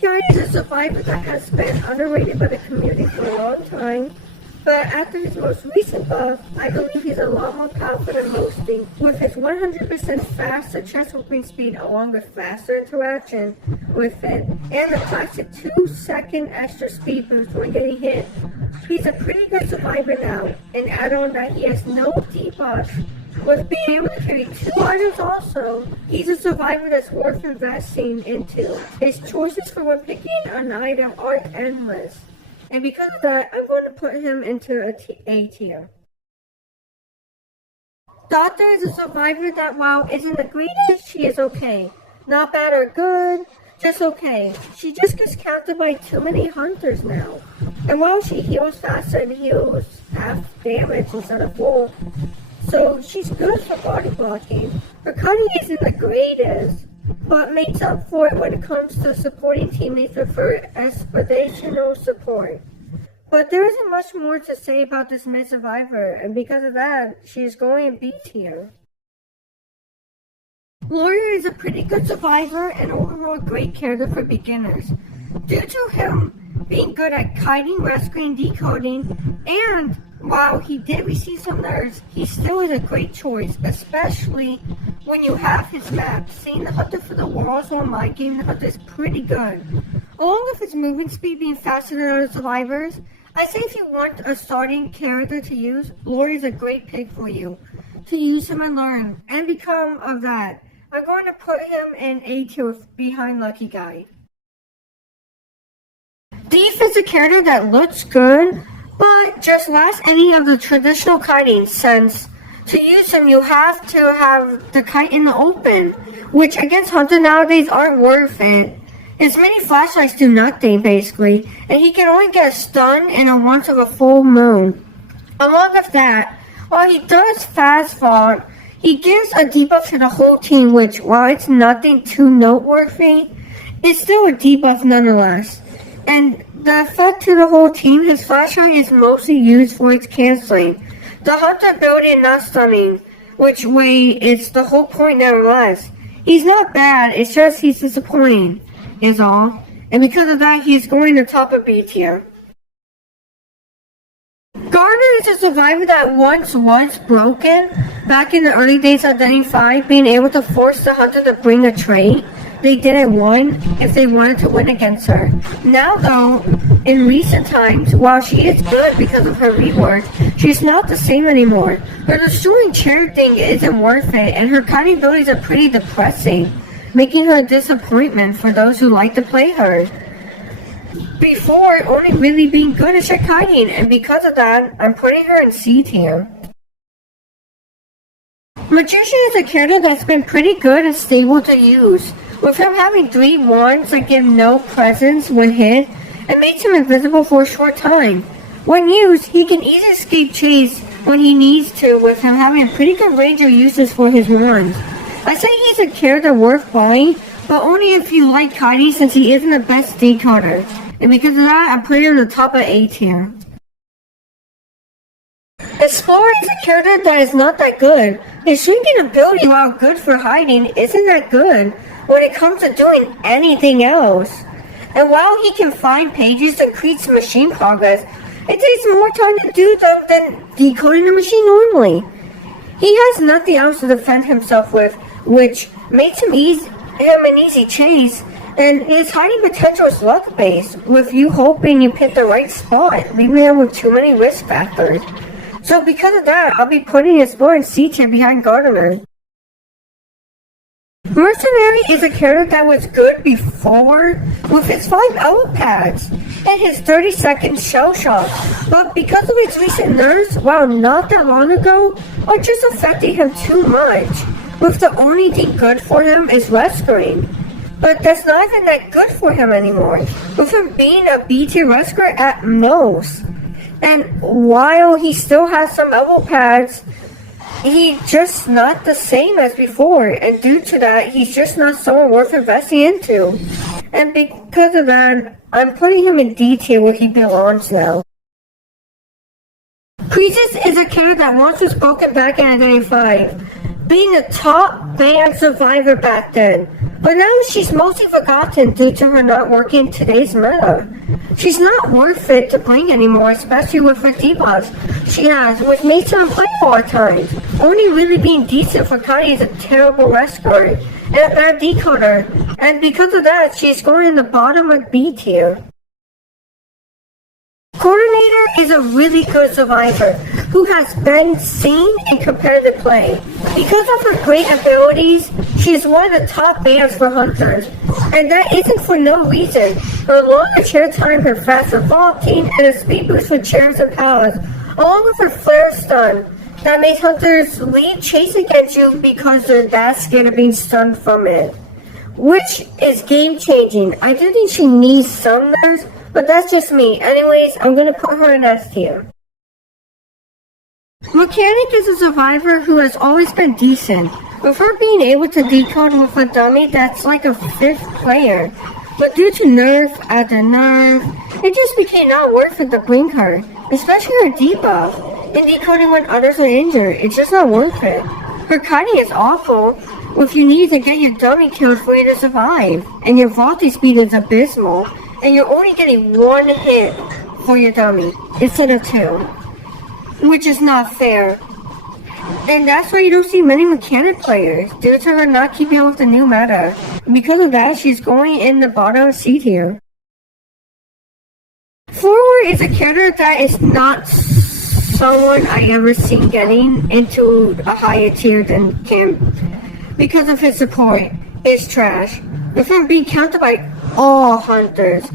Lucky Guy is a survivor that has been underrated by the community for a long time. But after his most recent buff, I believe he's a lot more powerful than most think. With his 100% faster chest opening speed along with faster interaction with it, and the classic 2-second extra speed boost when getting hit, he's a pretty good survivor now. And add on that he has no debuff. With being able to carry 2 items also, he's a survivor that's worth investing into. His choices for when picking an item aren't endless. And because of that, I'm going to put him into A tier. Doctor is a survivor that, while isn't the greatest, she is okay. Not bad or good, just okay. She just gets countered by too many hunters now. And while she heals faster and heals half damage instead of full, so she's good for body blocking. Her cutting isn't the greatest, but makes up for it when it comes to supporting teammates with her expeditional support. But there isn't much more to say about this mid survivor, and because of that, she's going in B tier. Warrior is a pretty good survivor and overall great character for beginners, due to him being good at kiting, rescuing, decoding, and while he did receive some nerfs, he still is a great choice, especially when you have his map. Seeing the Hunter for the walls on my game, the Hunter is pretty good. Along with his movement speed being faster than other survivors, I say if you want a starting character to use, Lord is a great pick for you. To use him and learn, and become of that. I'm going to put him in A tier behind Lucky Guy. Thief is a character that looks good, but just lacks any of the traditional kiting, since to use him you have to have the kite in the open, which against Hunter nowadays aren't worth it. His mini flashlights do nothing basically, and he can only get a stun in a once of a full moon. Along with that, while he does fast fall, he gives a debuff to the whole team, which while it's nothing too noteworthy, it's still a debuff nonetheless. And the effect to the whole team, his flashlight is mostly used for its canceling. The Hunter ability and not stunning, which way it's the whole point nevertheless. He's not bad, it's just he's disappointing, is all. And because of that, he's going to top of B tier. Garner is a survivor that once was broken, back in the early days of Denny 5, being able to force the Hunter to bring a trait. They didn't win if they wanted to win against her. Now though, in recent times, while she is good because of her rework, she's not the same anymore. Her destroying chair thing isn't worth it, and her kiting abilities are pretty depressing, making her a disappointment for those who like to play her. Before only really being good at shit kiting, and because of that, I'm putting her in C tier. Magician is a character that's been pretty good and stable to use. With him having 3 wands that give no presence when hit, it makes him invisible for a short time. When used, he can easily escape chase when he needs to, with him having a pretty good range of uses for his wands. I say he's a character worth buying, but only if you like kiting, since he isn't the best decoder. And because of that, I'm putting him on the top of A tier. Explorer is a character that is not that good. His shrinking ability, while good for hiding, isn't that good when it comes to doing anything else. And while he can find pages to increase machine progress, it takes more time to do them than decoding the machine normally. He has nothing else to defend himself with, which makes him an easy chase, and his hiding potential is luck-based, with you hoping you pick the right spot, leaving him with too many risk factors. So because of that, I'll be putting Explorer in C tier behind Gardener. Mercenary is a character that was good before with his 5 elo pads and his 30-second shell shock, but because of his recent nerfs, while not that long ago, are just affecting him too much, with the only thing good for him is rescuing. But that's not even that good for him anymore, with him being a B tier rescuer at most. And while he still has some elbow pads, he's just not the same as before, and due to that, he's just not someone worth investing into. And because of that, I'm putting him in D tier where he belongs now. Croesus is a character that once was broken back in Identity 5, being a top band survivor back then. But now she's mostly forgotten due to her not working in today's meta. She's not worth it to bring anymore, especially with her debuffs she has, which makes her unplayable at times. Only really being decent for Connie is a terrible rescuer and a bad decoder, and because of that, she's scoring in the bottom of B tier. Coordinator is a really good survivor who has been seen in competitive play. Because of her great abilities, she is one of the top banners for hunters, and that isn't for no reason. Her longer chair time, her faster vaulting, and a speed boost for chairs and palace, along with her flare stun that makes hunters leave chase against you because they're that scared of being stunned from it, which is game changing. I do think she needs some nerfs, but that's just me. Anyways, I'm gonna put her in S tier. Mechanic is a survivor who has always been decent, with her being able to decode with a dummy that's like a 5th player. But due to nerf after nerf, it just became not worth it to bring her, especially her debuff, and decoding when others are injured. It's just not worth it. Her kiting is awful, if you need to get your dummy killed for you to survive, and your vaulting speed is abysmal, and you're only getting 1 hit for your dummy instead of 2, which is not fair. And that's why you don't see many mechanic players, due to her not keeping up with the new meta. Because of that, she's going in the bottom C tier. Forward is a character that is not someone I ever seen getting into a higher tier than Kim. Because of his support is trash, with him being counted by all hunters.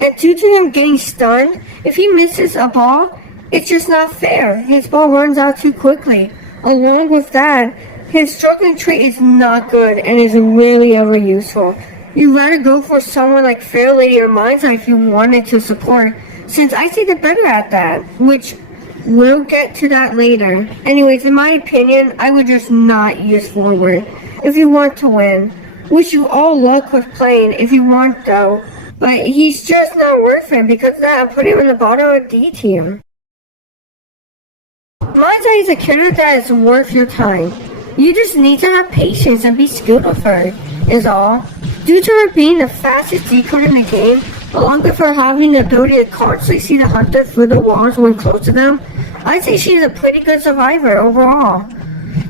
And due to him getting stunned, if he misses a ball, it's just not fair. His ball runs out too quickly. Along with that, his struggling trait is not good and is rarely ever useful. You'd rather go for someone like Fair Lady or Mind's Eye if you wanted to support, since I see the better at that, which we'll get to that later. Anyways, in my opinion, I would just not use Forward if you want to win. Wish you all luck with playing if you want though, but he's just not worth it. Because of that, I'm putting him in the bottom of D tier. Mind's Eye is a character that is worth your time. You just need to have patience and be skilled with her, is all. Due to her being the fastest decoder in the game, along with her having the ability to constantly see the hunter through the walls when close to them, I'd say she's a pretty good survivor overall.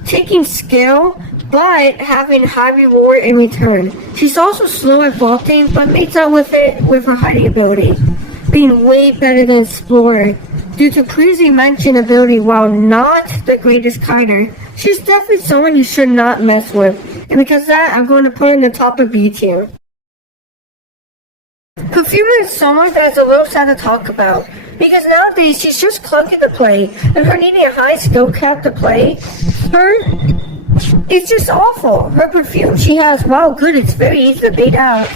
Taking skill, but having high reward in return. She's also slow at vaulting, but makes up with it with her hiding ability, being way better than Explorer. Due to previously mentioned ability, while not the greatest kiter, she's definitely someone you should not mess with. And because of that, I'm going to put her in the top of B tier. Perfumer is someone that's a little sad to talk about, because nowadays she's just clunky to play, and her needing a high skill cap to play, it's just awful. Her perfume she has, wow good, it's very easy to bait out,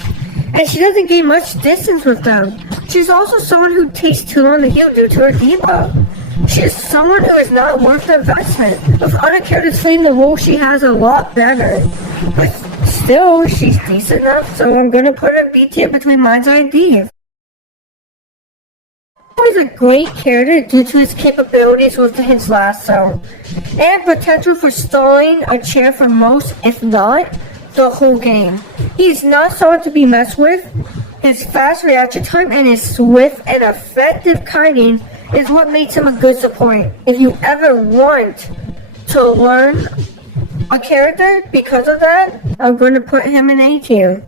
and she doesn't gain much distance with them. She's also someone who takes too long to heal due to her debuff. She's someone who is not worth the investment. With other characters playing the role she has a lot better. But still, she's decent enough, so I'm gonna put her B tier between Mind's Eye and D. He's a great character due to his capabilities with his lasso, and potential for stalling a chair for most, if not, the whole game. He's not someone to be messed with. His fast reaction time and his swift and effective kiting is what makes him a good support. If you ever want to learn a character because of that, I'm going to put him in A tier.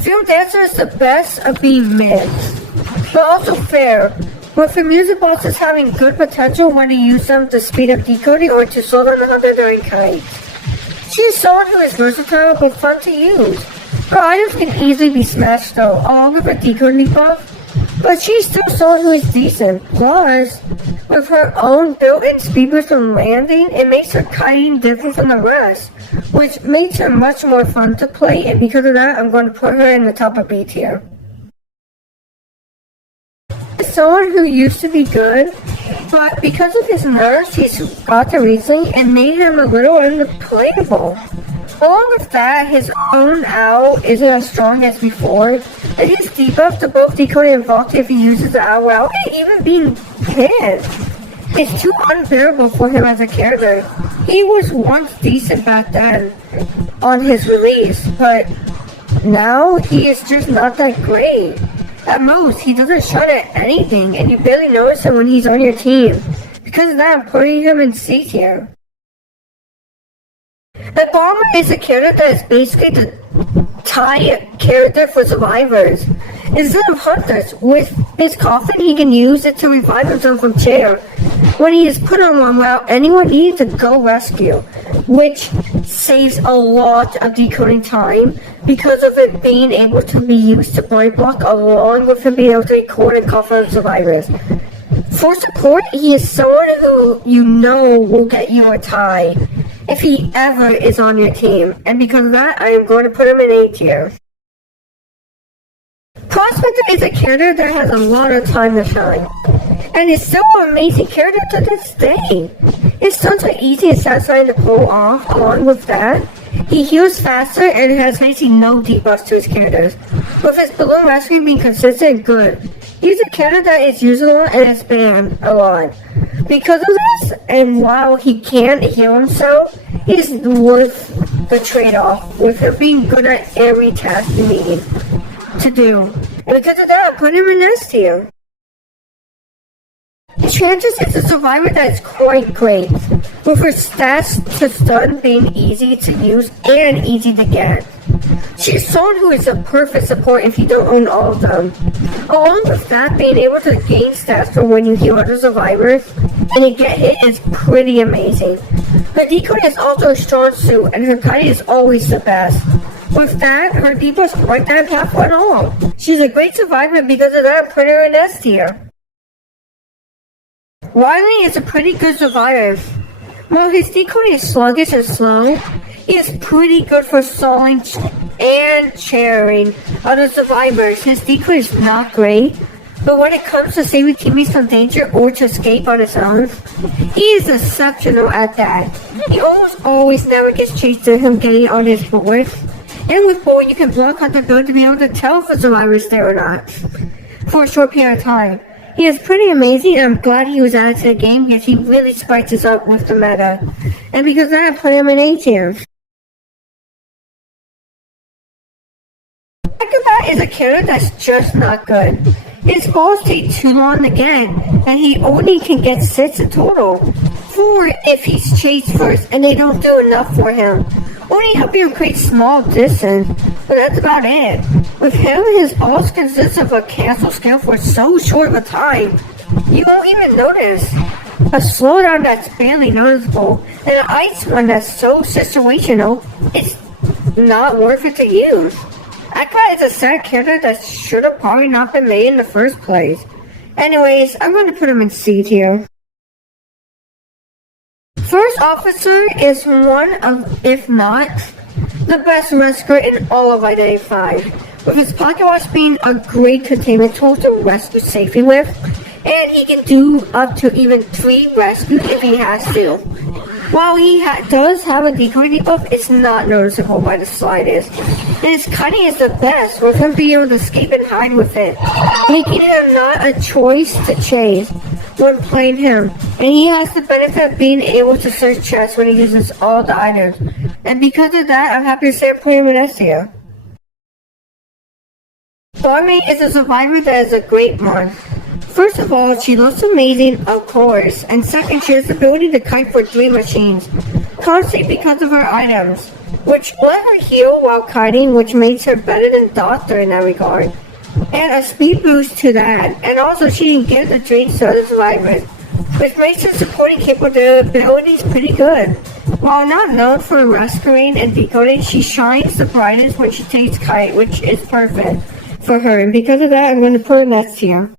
Field Dancer is the best of being mixed, but also fair, with the music bosses having good potential when you use them to speed up decoding or to slow down the hunter during kites. She is someone who is versatile but fun to use. Her items can easily be smashed though, along with her decoding buff, but she's still someone who is decent. Plus, with her own built-in speed boost from landing, it makes her kiting different from the rest, which makes her much more fun to play, and because of that, I'm going to put her in the top of B tier. Someone who used to be good, but because of his nerfs, he's got to recently and made him a little unplayable. Along with that, his own owl isn't as strong as before, and his debuff to both decoding and vault if he uses the owl and even being hit. It's too unbearable for him as a character. He was once decent back then on his release, but now he is just not that great. At most, he doesn't shut at anything, and you barely notice him when he's on your team. Because of that, I'm putting him in C tier. The Bomber is a character that is basically the tie character for survivors. Instead of hunters, with his coffin he can use it to revive himself from chair when he is put on one without anyone needing to go rescue, which saves a lot of decoding time because of it being able to be used to body block along with him being able to record and cover survivors. For support, he is someone who you know will get you a tie if he ever is on your team, and because of that, I am going to put him in A tier. Prospector is a character that has a lot of time to shine, and is still an amazing character to this day. His stunts are easy and satisfying to pull off. Along with that, he heals faster and has basically no debuffs to his characters, with his balloon rescue being consistent and good. He's a character that is used a lot and is banned a lot. Because of this, and while he can't heal himself, it is worth the trade-off with him being good at every task you need to do. And because of that, put him in S tier. Enchantress is a survivor that is quite great, with her stats to stun being easy to use and easy to get. She's someone who is a perfect support if you don't own all of them. Along with that, being able to gain stats from when you heal other survivors and you get hit is pretty amazing. Her decode is also a strong suit, and her kite is always the best. With that, her debuffs aren't that impactful at all. She's a great survivor because of that, put her in S tier. Wiley is a pretty good survivor. While his decoding is sluggish and slow, he is pretty good for stalling and chairing other survivors. His decode is not great, but when it comes to saving teammates from danger or to escape on his own, he is exceptional at that. He almost always never gets chased to him getting on his board. And with board, you can block out the build to be able to tell if a survivor is there or not for a short period of time. He is pretty amazing, and I'm glad he was added to the game because he really spikes us up with the meta. And because of that, I put him in A tier. Acrobat is a character that's just not good. His balls take too long to get, and he only can get 6 in total. 4 if he's chased first, and they don't do enough for him. Only help you create small distance, but that's about it. With him, his balls consist of a cancel skill for so short of a time, you won't even notice. A slowdown that's barely noticeable, and an ice one that's so situational, it's not worth it to use. Aqua is a sad character that should have probably not been made in the first place. Anyways, I'm going to put him in C tier. First Officer is one of, if not, the best rescuer in all of Identity V, with his pocket watch being a great containment tool to rescue safely with, and he can do up to even 3 rescues if he has to. While he does have a decoy debuff, it's not noticeable by the slightest. And his cutting is the best, with him being able to escape and hide with it, making him not a choice to chase when playing him. And he has the benefit of being able to search chests when he uses all the items. And because of that, I'm happy to say I put him in S tier. Barmaid is a survivor that is a great one. First of all, she looks amazing, of course, and second, she has the ability to kite for 3 machines, constantly because of her items, which let her heal while kiting, which makes her better than Doctor in that regard, and a speed boost to that, and also she can give the drinks to other survivors, which makes her supporting capabilities pretty good. While not known for rescuing and decoding, she shines the brightest when she takes kite, which is perfect for her, and because of that, I'm going to put her next tier.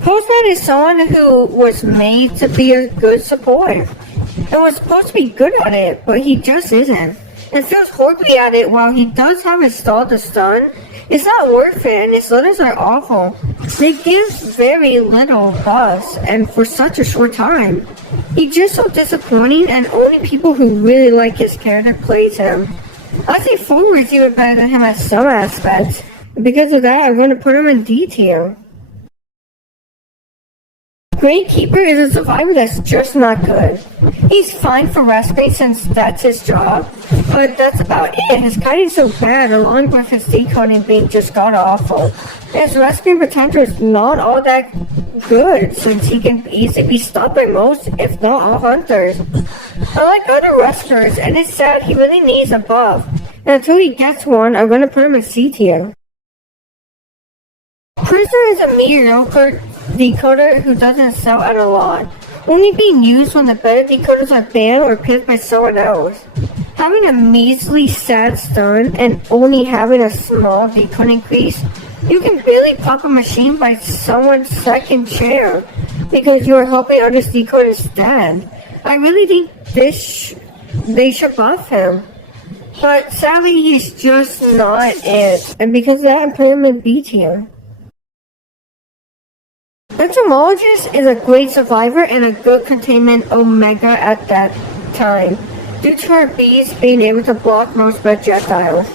Postman is someone who was made to be a good support, and was supposed to be good at it, but he just isn't, and feels horribly at it. While he does have installed the stun, it's not worth it, and his stunners are awful. They give very little buzz, and for such a short time. He's just so disappointing, and only people who really like his character plays him. I think Forward is even better than him at some aspects, and because of that, I'm going to put him in D tier. Gravekeeper is a survivor that's just not good. He's fine for rescuing since that's his job, but that's about it. His kiting's so bad, along with his decoding being just god-awful. His rescuing potential is not all that good, since he can easily be stopped by most, if not all, hunters. Unlike other rescuers, and it's sad, he really needs a buff. And until he gets one, I'm gonna put him in C tier. Prisoner is a mediocre decoder who doesn't sell at a lot, only being used when the better decoders are banned or picked by someone else. Having a measly sad stun and only having a small decode increase, you can barely pop a machine by someone's second chair because you are helping others decode instead. I really think they should buff him. But sadly, he's just not it, and because of that, I'm putting him in B tier. Entomologist is a great survivor and a good containment omega at that time, due to her bees being able to block most projectiles,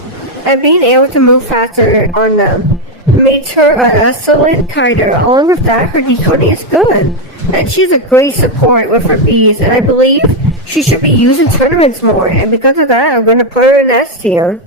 and being able to move faster on them. Makes her an excellent kiter. Along with that, her decoding is good, and she's a great support with her bees, and I believe she should be used in tournaments more, and because of that, I'm going to put her in S tier.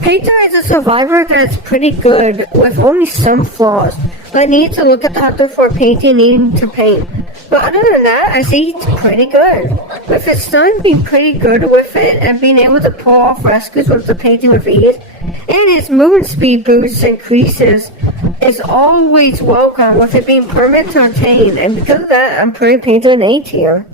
Painter is a survivor that's pretty good, with only some flaws, but I need to look at the hunter for painting needing to paint. But other than that, I see he's pretty good. With his stun being pretty good with it, and being able to pull off rescues with the painting with ease, and his movement speed boosts increases, is always welcome with it being permanent to obtain, and because of that, I'm putting Painter in A tier.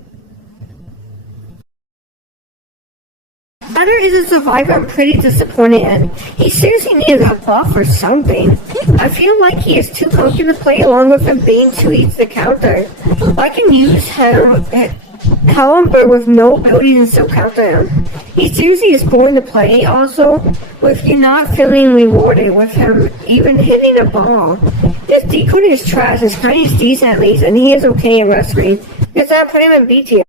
Butter is a survivor I'm pretty disappointed in. He seriously needs a buff or something. I feel like he is too funky to play along with him being too easy to counter. I can use him Hallenberg with no abilities and still counter him. He seriously is boring to play, also with you not feeling rewarded with him even hitting a ball. His decoding is trash, his kiting is decent at least, and he is okay at wrestling. Because I put him in B tier.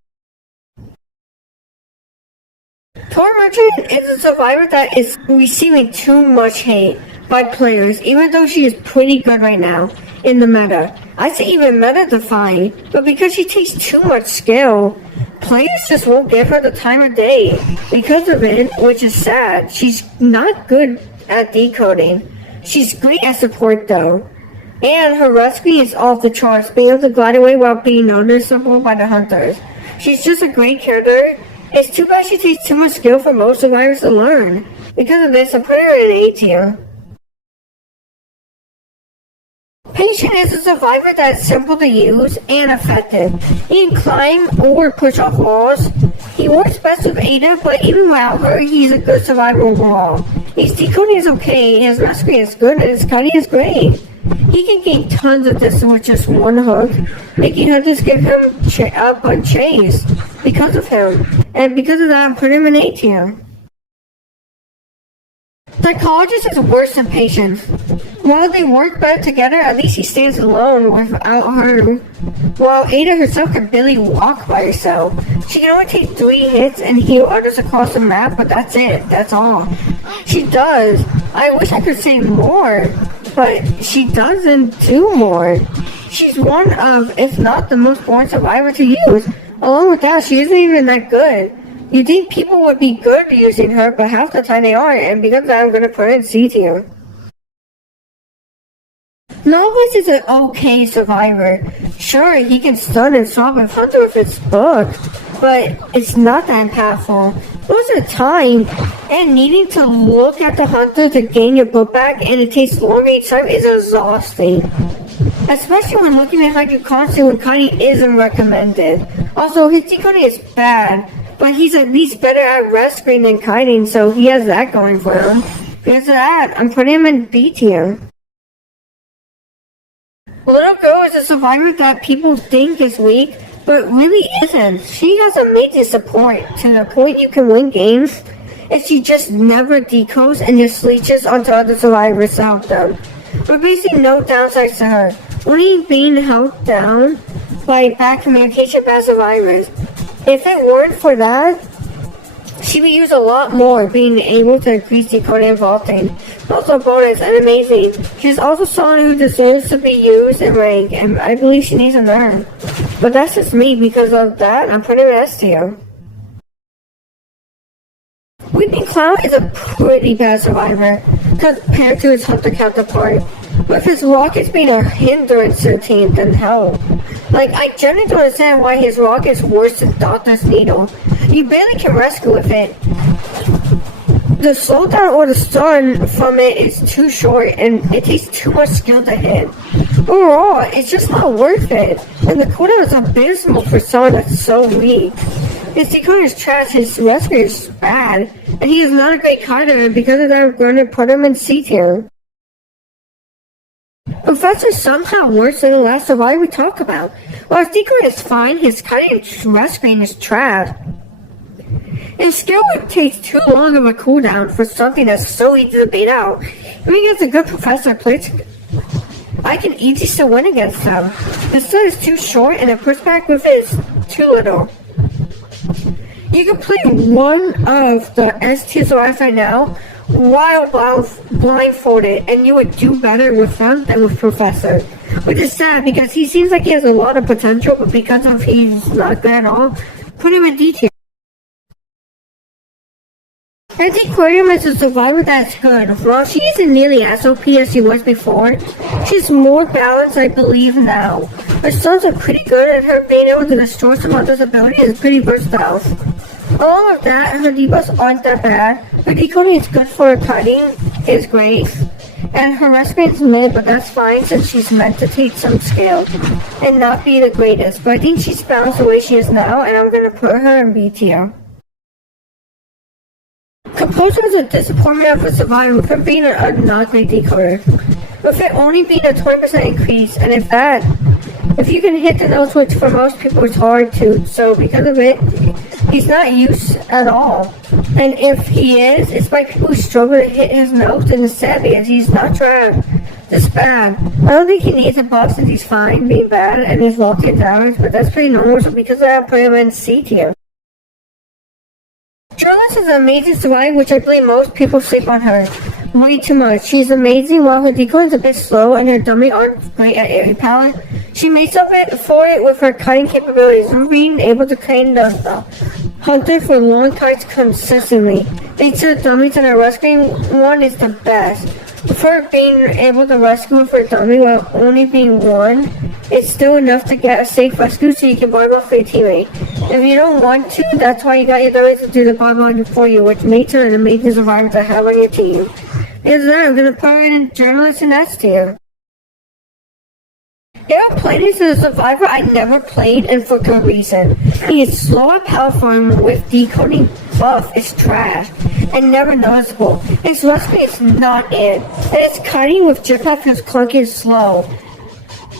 Tor Merchant is a survivor that is receiving too much hate by players, even though she is pretty good right now in the meta. I say even meta defying, but because she takes too much skill, players just won't give her the time of day. Because of it, which is sad, she's not good at decoding. She's great at support though. And her rescue is off the charts, being able to glide away while being noticeable by the hunters. She's just a great character. It's too bad she takes too much skill for most survivors to learn. Because of this, I put her in A tier. Patient is a survivor that's simple to use and effective. He can climb or push off walls. He works best with Ada, but even without her, he's a good survivor overall. His decoding is okay, his rescue is good, and his kiting is great. He can gain tons of distance with just one hook, making hunters give him up on chase because of him. And because of that, I put him in A tier. Psychologist is worse than Patient. While they work better together, at least he stands alone without her. While Ada herself can barely walk by herself. She can only take 3 hits and heal others across the map, but that's it. That's all. She does. I wish I could say more, but she doesn't do more. She's one of, if not the most boring survivor to use. Along with that, she isn't even that good. You'd think people would be good using her, but half the time they aren't, and because of that, I'm going to put her in C tier. Novice is an okay survivor. Sure, he can stun and swap and hunter with his book, but it's not that impactful. Most of the time, and needing to look at the hunter to gain your book back, and it takes longer each time, is exhausting. Especially when looking behind you constantly when kiting isn't recommended. Also, his decoding is bad, but he's at least better at rescuing than kiting, so he has that going for him. Because of that, I'm putting him in B tier. Little Girl is a survivor that people think is weak, but really isn't. She has amazing support to the point you can win games, and she just never decodes and just leeches onto other survivors to help them. But basically no downsides to her, only being held down by bad communication by survivors. If it weren't for that, She would use a lot more, being able to increase decoding and vaulting. Also bonus and amazing. She's also someone who deserves to be used in rank, and I believe she needs a nerf. But that's just me. Because of that, I'm putting an S tier. Weeping Cloud is a pretty bad survivor compared to his hunter counterpart, with his rockets being a hindrance to the team than help. Like, I generally don't understand why his rocket is worse than Doctor's Needle. You barely can rescue with it. The slowdown or the stun from it is too short, and it takes too much skill to hit. Overall, it's just not worth it, and the cooldown is abysmal for someone that's so weak. His decoding is trash, his rescue is bad, and he is not a great fighter, and because of that, I'm going to put him in C tier. Professor is somehow worse than the last survivor we talked about. While his decoding is fine, his cutting and rescuing is trash. His skill takes too long of a cooldown for something that's so easy to bait out. If he gets a good professor plays, I can easily still win against him. The stun is too short and the pushback with it is too little. You can play one of the S tier survivors right now while blindfolded, and you would do better with them than with Professor. Which is sad because he seems like he has a lot of potential, but because of he's not good at all, put him in D tier. Antiquarium is a survivor that's good. While she isn't nearly as OP as she was before, she's more balanced, I believe, now. Her stuns are pretty good, and her being able to destroy some others' ability is pretty versatile. Along with that, her debuffs aren't that bad. Her decoding is good for her cutting, is great. And her rescue is mid, but that's fine since she's meant to take some skill and not be the greatest. But I think she's balanced the way she is now, and I'm going to put her in B tier. Composure is a disappointment of a survivor for being a not great decoder. With it only being a 20% increase, and if you can hit the notes, which for most people is hard to, so because of it, he's not used at all. And if he is, it's by people who struggle to hit his notes, and it's sad because he's not trying this bad. I don't think he needs a buff since he's fine being bad and his vaulting damage, but that's pretty normal, so because of that, I put him in C tier. Journalist is an amazing survivor, which I believe most people sleep on her way too much. She's amazing while her decoding is a bit slow and her dummy aren't great at area power. She makes up for it with her cutting capabilities, being able to claim the hunter for long cuts consistently. Thanks to the dummies and her rescuing one is the best. For being able to rescue with her dummy while only being one, it's still enough to get a safe rescue so you can barbell for your teammate. If you don't want to, that's why you got your dummies to do the barbell for you, which makes her an amazing survivor to have on your team. Because then I'm going to put her in Journalist and S tier. Hero Planet is a survivor I never played, and for good reason. He is slow and powerful, and with decoding buff is trash and never noticeable. His rescue is not it, and his cutting with jetpack feels clunky and slow.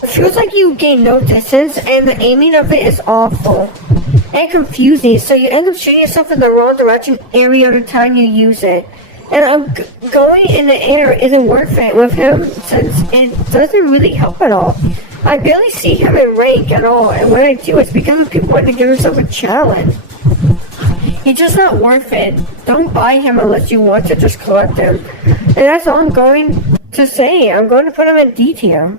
It feels like you gain no distance, and the aiming of it is awful and confusing, so you end up shooting yourself in the wrong direction every other time you use it. And going in the air isn't worth it with him since it doesn't really help at all. I barely see him in rank at all, and when I do, it's because people want to give himself a challenge. He's just not worth it. Don't buy him unless you want to just collect him. And that's all I'm going to say. I'm going to put him in D tier.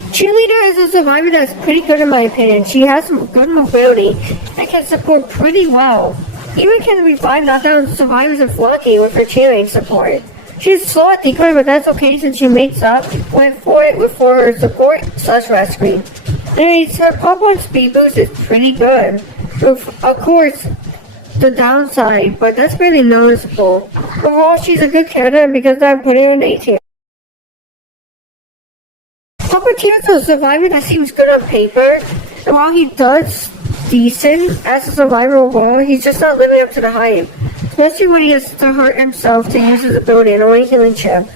Cheerleader is a survivor that's pretty good in my opinion. She has some good mobility and can support pretty well. Even can revive knockdown survivors and Flocky with her cheerleading support. She's slow at decoding, but that's okay since she makes up for her support / rescue. And her pop-on speed boost is pretty good. With, of course, the downside, but that's really noticeable. Overall, she's a good character, and because I'm putting her in A tier. Puppeteer is a survivor that seems good on paper, and while he does decent as a survivor overall, he's just not living up to the hype. Especially when he has to hurt himself to use his ability and only healing chip.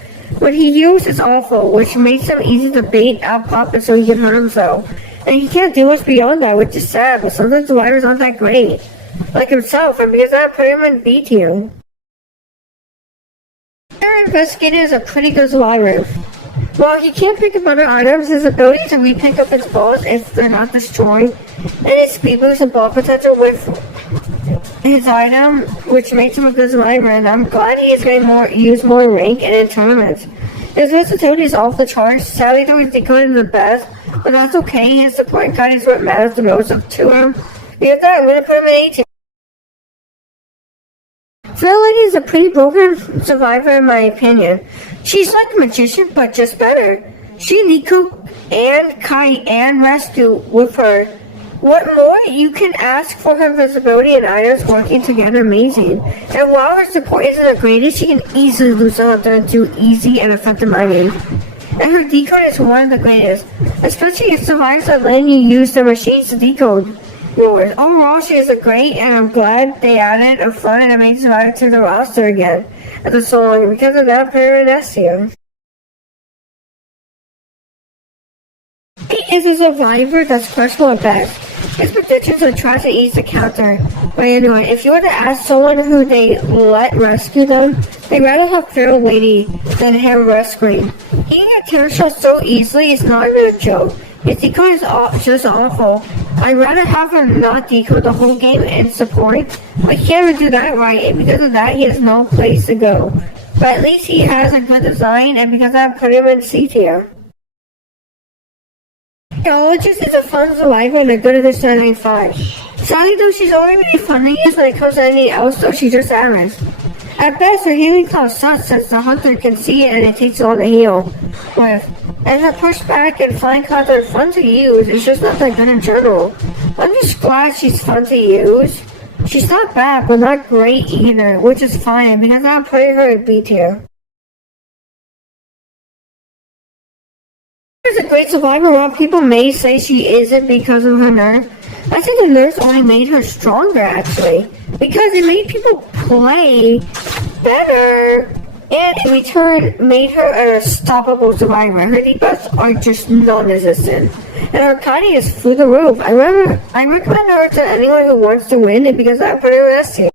When he heals is awful, which makes him easy to bait out Papa so he can hurt himself. And he can't do much beyond that, which is sad, but sometimes survivors aren't that great. Like himself, and because I put him in B tier. Our investigator is a pretty good survivor. While he can't pick up other items, his ability to re-pick up his balls if they're not destroyed, and his speed boost and ball potential with his item, which makes him a good survivor, and I'm glad he is getting used more in rank and in tournaments. His versatility is off the charts. Sadly, though, he's decoding the best, but that's okay. His support card is what matters the most to him. Because that, I'm going to put him in 18. Fairlady is a pretty broken survivor in my opinion. She's like a magician, but just better. She Nico and Kite and Rescue with her. What more you can ask for her visibility and items working together amazing. And while her support isn't the greatest, she can easily lose the hunter and do easy and effective mining. And her decode is one of the greatest, especially if survivors are letting you use their machines to decode yours. Overall, she is a great, and I'm glad they added a fun and amazing survivor to the roster again after so long. Because of that, Paranestia. He is a survivor that's crushable at best. His predictions are trying to ease the counter. But anyway, if you were to ask someone who they let rescue them, they'd rather have Feral Lady than him rescuing. He can get Terror Shot so easily, it's not even a joke. His decode is just awful. I'd rather have him not decode the whole game and support. I can't even do that right, and because of that, he has no place to go. But at least he has a good design, and because I put him in C tier. Archaeologist is a fun survivor and a good addition to 95. Sadly though, she's only really fun to use when it comes to anything else, so she's just average. At best, her healing class sucks since the hunter can see it and it takes long to heal with. And her pushback and flying cards are fun to use, it's just not that good in general. I'm just glad she's fun to use. She's not bad, but not great either, which is fine because I'm putting her in B tier. She's a great survivor while people may say she isn't because of her nerf. I think the nerfs only made her stronger actually, because it made people play better and in return made her an unstoppable survivor. Her debuffs are just non-existent. And her Kani is through the roof. I recommend her to anyone who wants to win it because I put her in S tier.